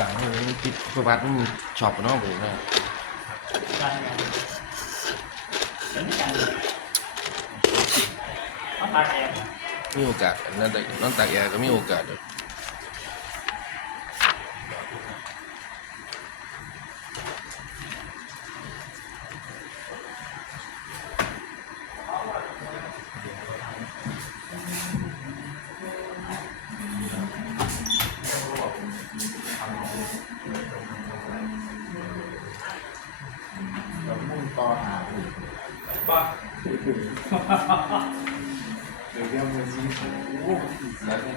ต่างๆนี่คิดประวัติมันชอบเนาะผมนะการงานเป็นการเขาตาแก่มีโอกาสนั่นแต่นั่นตาแอร์ก็มีโอกาสเลยะเดี๋ยวเรื่องมันซีโอ้อีเสียเป็น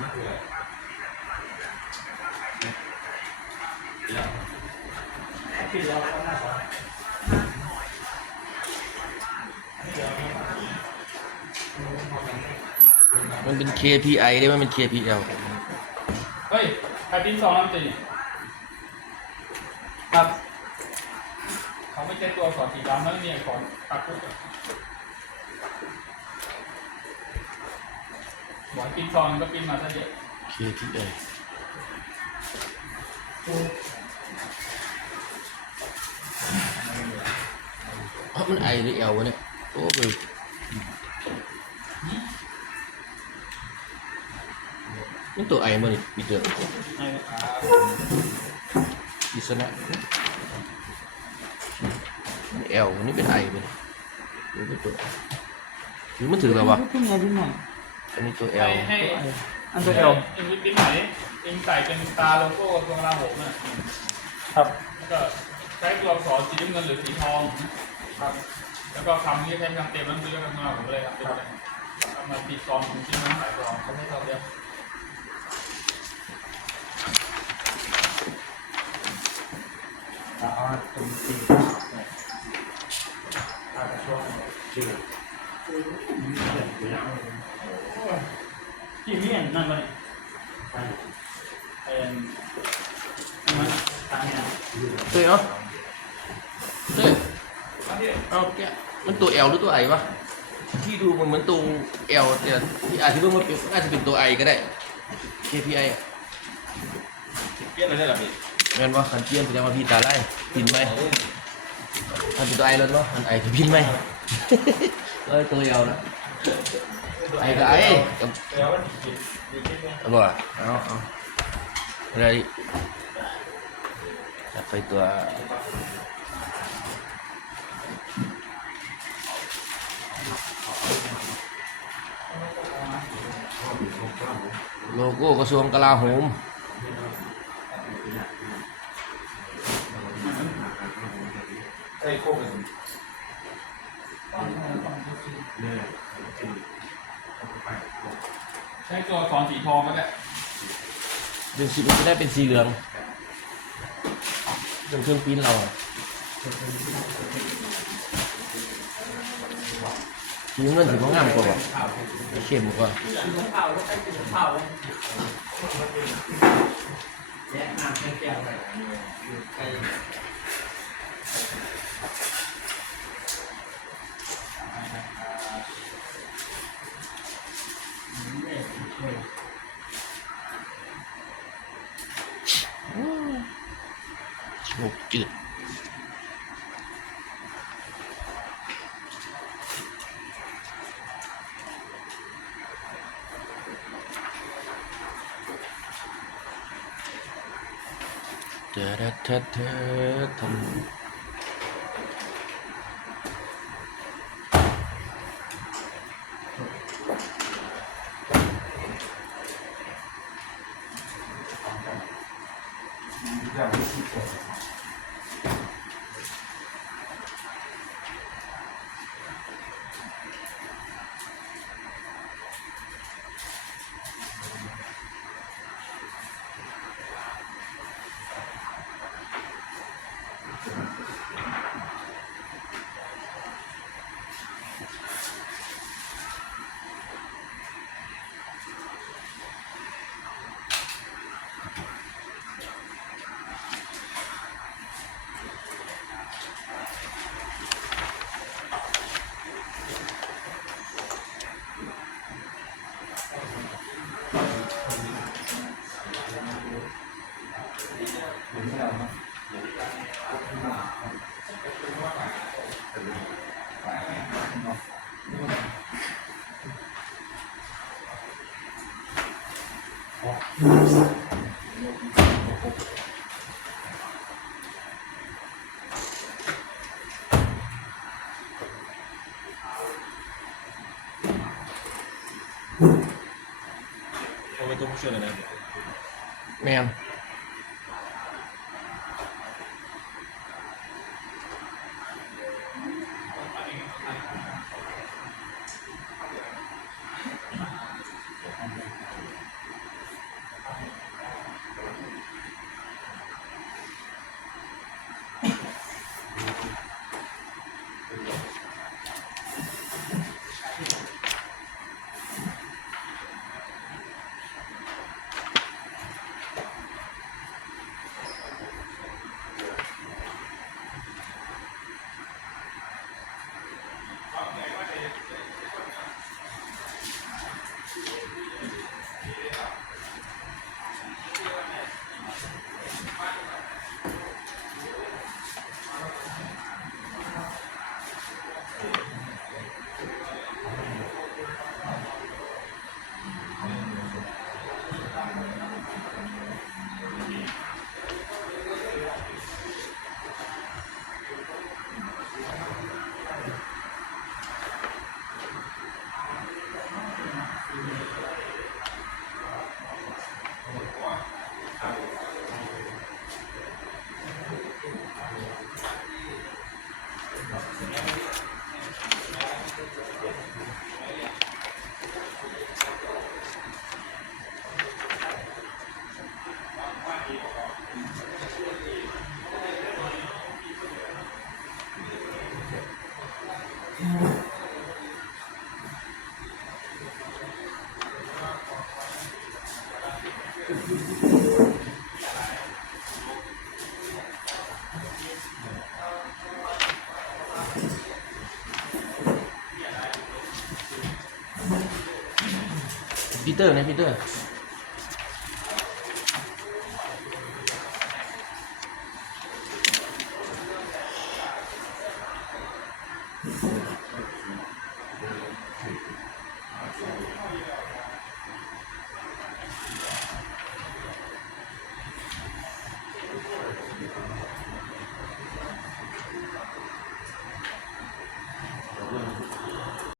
อะไรไม่บ่อยโอ้ยไก่แม่เล่นเอาเสียงอะนั่งโจ๊กไปใช่ไหมถามว่าที่เราก็น่าสนมันเป็น KPI ได้มันเป็น KPL เฮ้ยแผ่นดินสองลำตีครับ เขาไม่ใช่ตัวอักษรสีดำแล้วมีอักษรตัดปุ๊บหวานกินซองก็กินมาซะเยอะ KPI เอ้ามันไอหรือเอลวะเนี่ยโอ้ไปมันตัวไอมาดิปีเตอร์อิสนะเอลนี่เป็นไอมันหรือเป็นตัวหรือมันถือแล้ววะขึ้นมาขึ้นหน่อยอันนี้ตัวเอให้ลให้อันตัวเอลเอ็งวิปิ้นไหนเอ็งใส่เป็นตาโลโก้กระทรวงกลาโหมน่ะครับแล้วก็ใช้ตัวอักษรสีน้ำเงินหรือสีทอง ครับ แล้วก็คำนี้ใช้คำเต็มแล้วซื้อกระทรวงกลาโหมเลยครับเต็มเลยเอามาติดซองถึงชิ้นนั้นใส่ซองเขาไม่ชอบเดียวอ๋อตรงที่อาจจะช่วงชื่อที่นี่นั่นมาเนี่ยเป็นมันตายเนี่ยเต้ยเนาะเต้ย เอาแกะมันตัวเอลหรือตัวไอวะที่ดูมันเหมือนตัวเอลแต่ที่อาจจะเพิ่งมาเป็นอาจจะเป็นตัวไอก็ได้ KPI อะเปลี่ยนอะไรล่ะพี่แม่นว่าคันเทียนแสดงว่าพี่ตาไล่พินไหมคันเป็นตัวไอแล้วเนาะคันไอจะพินไหมเอ้ยตัวเอลนะไอกับไอกับเดี๋ยวมันผิดผิดที่เนี่ยเอาบ่เอาเอาอะไรดิจับไปตัว โลโก้กระทรวงกลาโหมก้เป็นเนี่ยใช้ตัวสอนสีทองก็ได้เป็นสีมันจะได้เป็นสีเหลืองเป็นเครื่องปิ้นเราอะ สีเงินสีมันงามกว่าบ่เข้มกว่าแยกน้จืด เดดเดดทำ เเชื่อเลยนะแมนปีเตอร์นะปีเตอร์